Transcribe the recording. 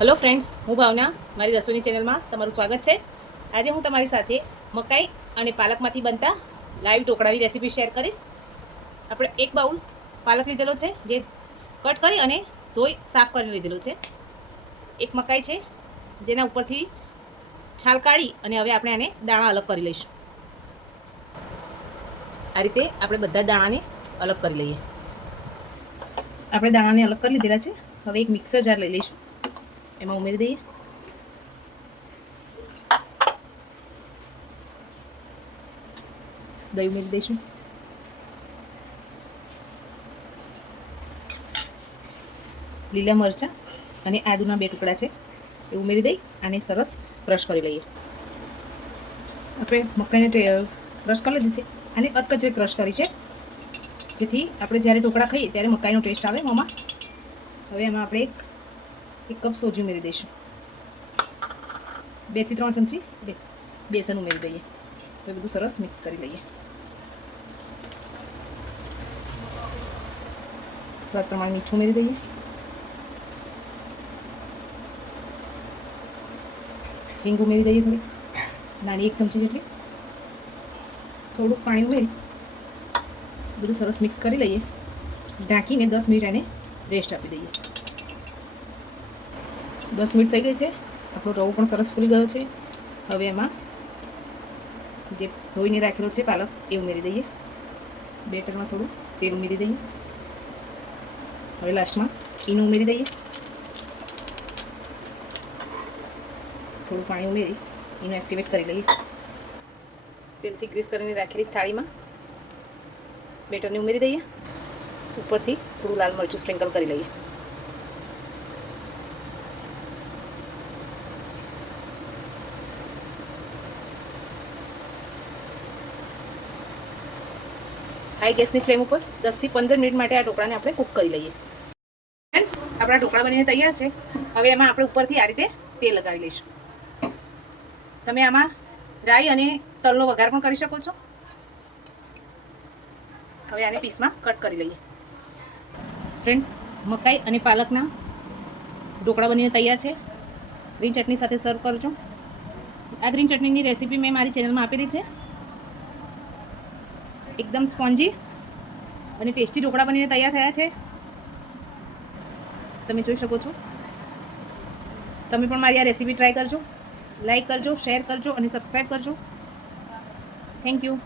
Hello friends, હું ભાવના. મારી રસોઈની ચેનલમાં તમારું સ્વાગત છે. આજે હું તમારી સાથે મકાઈ અને પાલકમાંથી બનતા લાઈવ ઢોકળાની રેસીપી શેર કરીશ. આપણે એક બાઉલ પાલક લીધેલો છે, જે કટ કરી અને ધોઈ સાફ કરીને લીધેલો છે. એક મકાઈ છે, જેના ઉપરથી છાલ કાઢી અને હવે આપણે આને દાણા અલગ કરી લઈશું. આ રીતે આપણે બધા દાણાને અલગ કરી લઈએ. આપણે દાણાને અલગ કરી લીધેલા છે. હવે એક મિક્સર જાર લઈ લઈશું. એમાં ઉમેરી દઈએ. દહીં ઉમેરી દઈશું. લીલા મરચાં અને આદુના 2 ટુકડા છે, એ ઉમેરી દઈ આને સરસ ક્રશ કરી લઈએ. આપણે મકાઈને ક્રશ કરી લીધી છે, અને અધકચરી ક્રશ કરી છે, જેથી આપણે જ્યારે ઢોકળા ખાઈએ ત્યારે મકાઈનો ટેસ્ટ આવે મોંમાં. હવે એમાં આપણે એક કપ સોજી ઉમેરી દઈશું. 2 થી 3 ચમચી બેસન ઉમેરી દઈએ. હવે બધું સરસ મિક્સ કરી લઈએ. સ્વાદ પ્રમાણે મીઠું ઉમેરી દઈએ. હિંગ ઉમેરી દઈએ, થોડી નાની 1 ચમચી જેટલી. થોડુંક પાણી ઉમેરી બધું સરસ મિક્સ કરી લઈએ. ઢાંકીને 10 મિનિટ એને રેસ્ટ આપી દઈએ. 10 મિનિટ થઈ ગઈ છે. આપણો રવો પણ સરસ ફૂલી ગયો છે. હવે એમાં જે ધોઈને રાખેલો છે પાલક, એ ઉમેરી દઈએ. બેટરમાં થોડું તેલ ઉમેરી દઈએ. હવે લાસ્ટમાં ઈનો ઉમેરી દઈએ. થોડું પાણી ઉમેરી ઈનો એક્ટિવેટ કરી લઈએ. તેલથી ગ્રીસ કરીને રાખેલી થાળીમાં બેટરને ઉમેરી દઈએ. ઉપરથી થોડું લાલ મરચું સ્પ્રિંકલ કરી લઈએ. હાઈ ગેસની ફ્લેમ ઉપર 10 થી 15 મિનિટ માટે આ ઢોકળાને આપણે કૂક કરી લઈએ. ફ્રેન્ડ્સ, આપણા ઢોકળા બનીને તૈયાર છે. હવે એમાં આપણે ઉપરથી આ રીતે તેલ લગાવી લઈશું. તમે આમાં રાઈ અને તલનો વઘાર પણ કરી શકો છો. હવે આને પીસમાં કટ કરી લઈએ. ફ્રેન્ડ્સ, મકાઈ અને પાલકના ઢોકળા બનીને તૈયાર છે. ગ્રીન ચટણી સાથે સર્વ કરજો. આ ગ્રીન ચટણીની રેસીપી મેં મારી ચેનલમાં આપેલી છે. એકદમ સ્પોન્જી અને ટેસ્ટી ઢોકળા બનીને તૈયાર થયા છે. તમે જોઈ શકો છો. તમે પણ મારી આ રેસીપી ટ્રાય કરજો. લાઈક કરજો, શેર કરજો અને સબસ્ક્રાઈબ કરજો. Thank you.